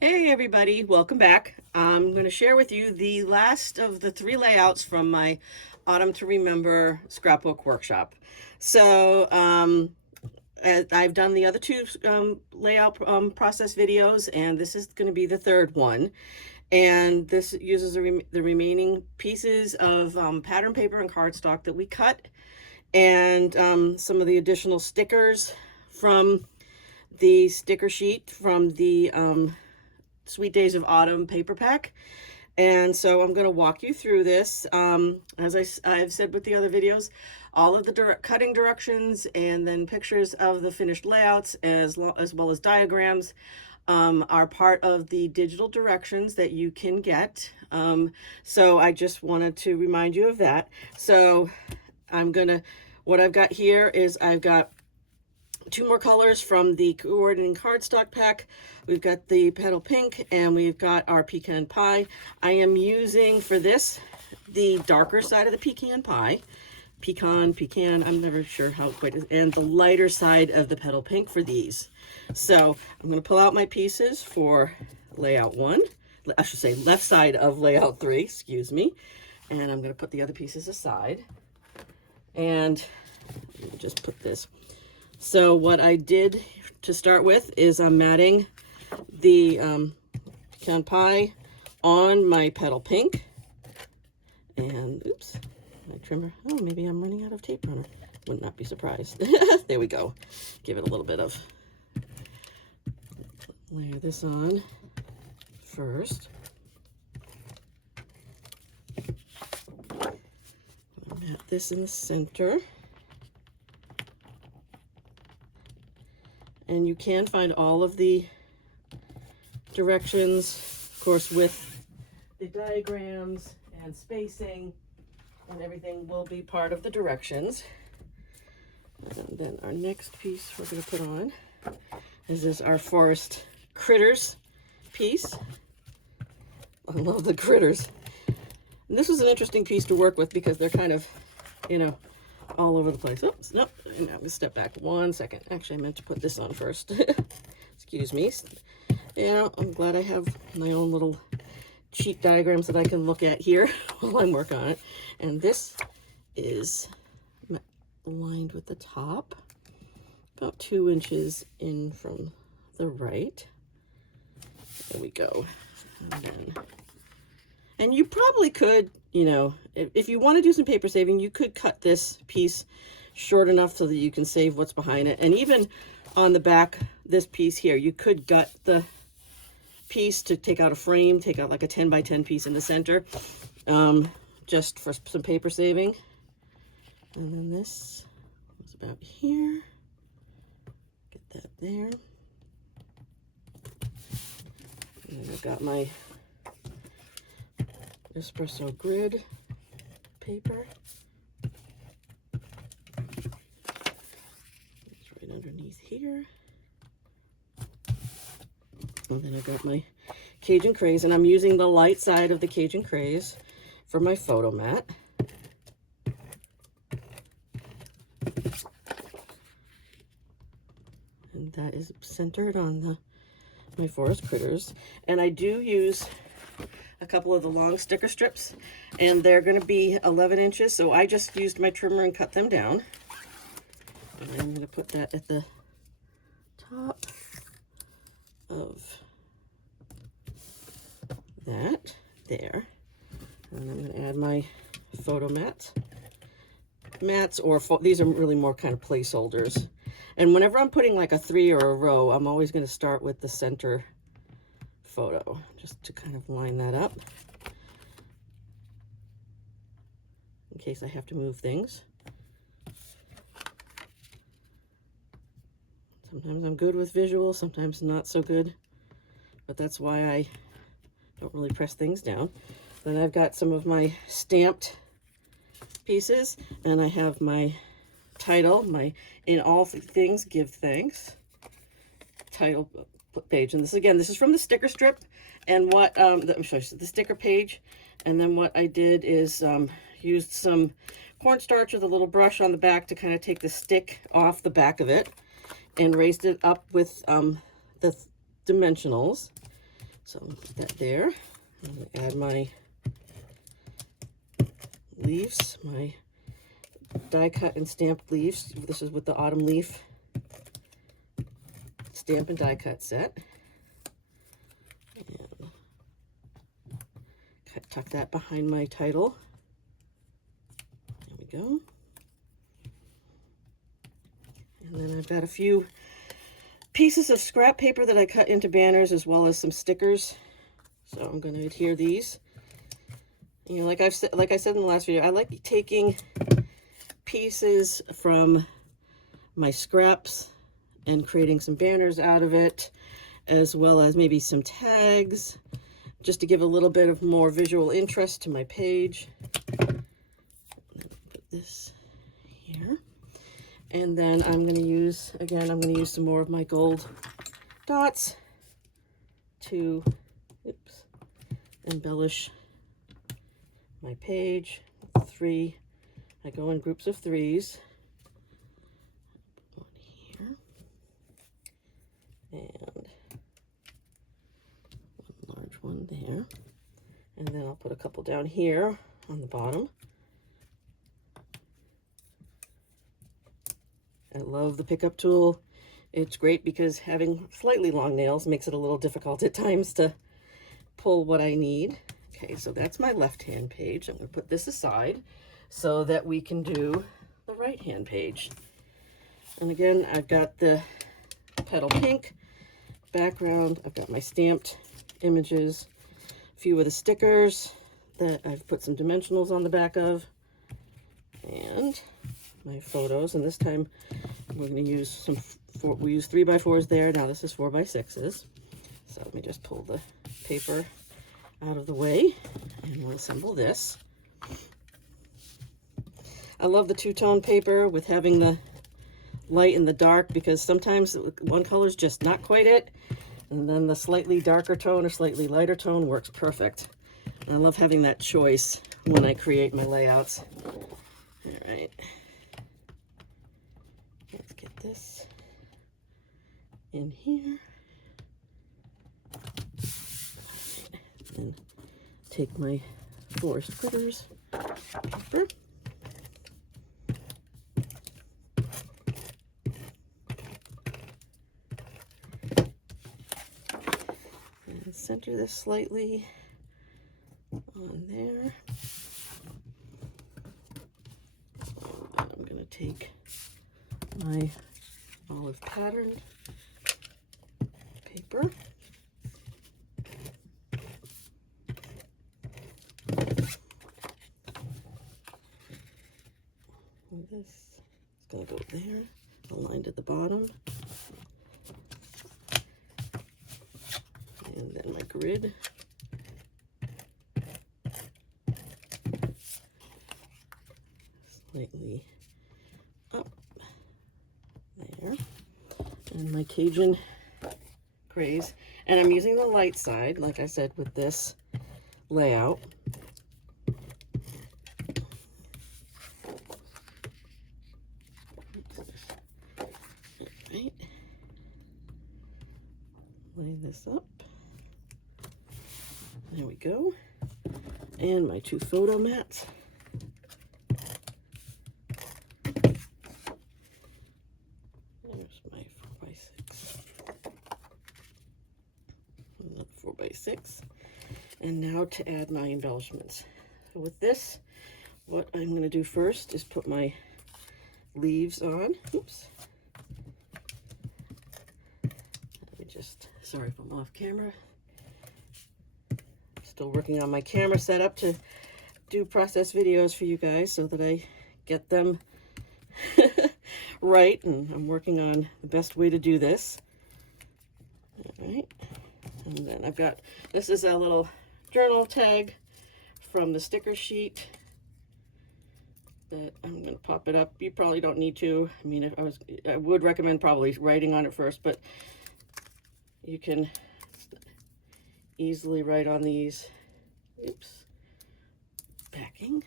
Hey everybody, welcome back. I'm going to share with you the last of the 3 layouts from my Autumn to Remember Scrapbook Workshop. So I've done the other 2 layout process videos, and this is going to be the 3rd one. And this uses the remaining pieces of pattern paper and cardstock that we cut, and some of the additional stickers from the sticker sheet from the Sweet Days of Autumn paper pack. And so I'm going to walk you through this. As I've said with the other videos, all of the cutting directions and then pictures of the finished layouts as well as diagrams are part of the digital directions that you can get. So I just wanted to remind you of that. So what I've got here is I've got 2 more colors from the coordinating cardstock pack. We've got the petal pink and we've got our pecan pie. I am using for this the darker side of the pecan pie. Pecan, I'm never sure how it quite is, and the lighter side of the petal pink for these. So I'm going to pull out my pieces for layout 1. I should say left side of layout 3, excuse me. And I'm going to put the other pieces aside. And let me just put this. So what I did to start with is I'm matting the pecan pie on my petal pink. And oops, my trimmer. Oh, maybe I'm running out of tape runner. Would not be surprised. There we go. Give it a little bit of, layer this on first. Mat this in the center. And you can find all of the directions, of course, with the diagrams and spacing and everything will be part of the directions. And then our next piece we're going to put on is our Forest Critters piece. I love the critters. And this was an interesting piece to work with because they're kind of, all over the place. Oops, nope. I'm going to step back 1 second. Actually, I meant to put this on first. Excuse me. Yeah, I'm glad I have my own little cheat diagrams that I can look at here while I'm working on it. And this is aligned with the top, about 2 inches in from the right. There we go. And you probably could, if you want to do some paper saving, you could cut this piece short enough so that you can save what's behind it. And even on the back, this piece here, you could gut the piece to take out a frame, take out like a 10 by 10 piece in the center, just for some paper saving. And then this is about here. Get that there. And I've got my espresso grid paper. It's right underneath here. And then I've got my Cajun Craze, and I'm using the light side of the Cajun Craze for my photo mat. And that is centered on my Forest Critters. And I do use a couple of the long sticker strips, and they're going to be 11 inches, so I just used my trimmer and cut them down. And I'm going to put that at the top of that there. And I'm going to add my photo mats, or these are really more kind of placeholders. And whenever I'm putting like a 3 or a row, I'm always going to start with the center photo, just to kind of line that up in case I have to move things. Sometimes I'm good with visual, sometimes not so good, but that's why I don't really press things down. Then I've got some of my stamped pieces, and I have my title, my "In All Things Give Thanks" title page. And this is from the sticker strip, and what let me show you the sticker page. And then what I did is used some cornstarch with a little brush on the back to kind of take the stick off the back of it, and raised it up with the dimensionals. So I'm going to put that there. I'm going to add my leaves, my die cut and stamped leaves. This is with the autumn leaf stamp and die cut set. And tuck that behind my title. There we go. And then I've got a few pieces of scrap paper that I cut into banners, as well as some stickers. So I'm going to adhere these. You know, like I said in the last video, I like taking pieces from my scraps and creating some banners out of it, as well as maybe some tags, just to give a little bit of more visual interest to my page. Put this here. And then I'm going to use, again, I'm going to use some more of my gold dots to, embellish my page. 3, I go in groups of 3s. One here. And one large one there. And then I'll put a couple down here on the bottom. I love the pickup tool. It's great because having slightly long nails makes it a little difficult at times to pull what I need. Okay, so that's my left-hand page. I'm going to put this aside so that we can do the right-hand page. And again, I've got the petal pink background. I've got my stamped images, a few of the stickers that I've put some dimensionals on the back of, and my photos. And this time we're going to use some, we use 3x4s there. Now this is 4x6s. So let me just pull the paper out of the way and we'll assemble this. I love the two-tone paper with having the light and the dark, because sometimes one color is just not quite it, and then the slightly darker tone or slightly lighter tone works perfect. And I love having that choice when I create my layouts. All right, let's get this in here. And take my Forest Critters paper. And center this slightly on there. And I'm going to take my olive patterned paper. This is going to go there, aligned at the bottom. And then my grid. Slightly up there. And my Cajun grays. And I'm using the light side, like I said, with this layout. Right. Lay this up. There we go. And my 2 photo mats. There's my 4x6. Another 4x6. And now to add my embellishments. So with this, what I'm going to do first is put my leaves on. Oops. Let me just, sorry if I'm off camera. Still working on my camera setup to do process videos for you guys so that I get them right, and I'm working on the best way to do this. All right, and then I've got, this is a little journal tag from the sticker sheet that I'm going to pop it up. You probably don't need to. I mean, if I would recommend probably writing on it first, but you can easily write on these. Oops. Backing.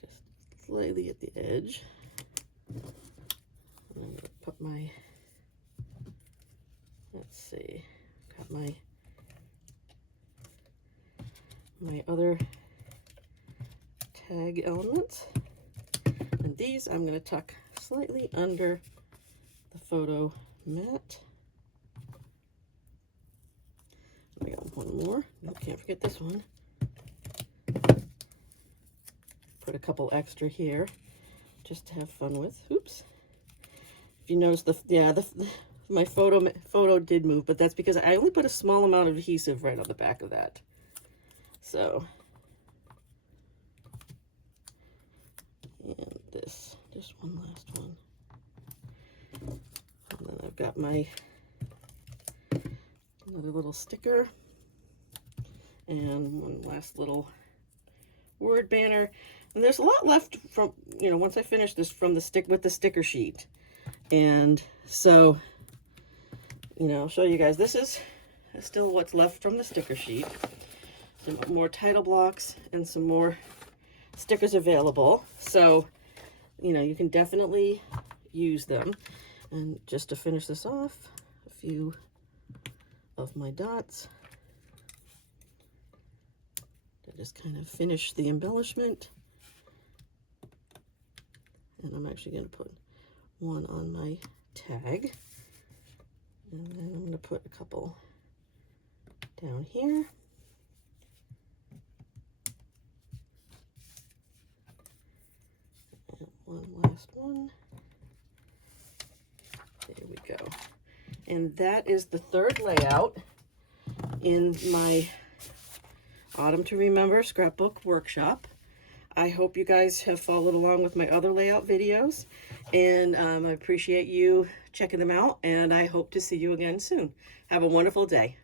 Just slightly at the edge. And I'm going to put my, let's see, Got my other tag elements, and these I'm going to tuck slightly under the photo mat. We got one more. Nope, can't forget this one. Put a couple extra here just to have fun with. Oops. If you notice, my photo did move, but that's because I only put a small amount of adhesive right on the back of that. So, and this, just one last one. And then I've got my another little sticker and one last little word banner. And there's a lot left from, once I finish this from the sticker sheet. And so, I'll show you guys. This is still what's left from the sticker sheet. Some more title blocks and some more stickers available. So, you can definitely use them. And just to finish this off, a few of my dots to just kind of finish the embellishment. And I'm actually going to put one on my tag, and then I'm going to put a couple down here. And one last one. There we go. And that is the third layout in my Autumn to Remember Scrapbook Workshop. I hope you guys have followed along with my other layout videos, and I appreciate you checking them out, and I hope to see you again soon. Have a wonderful day.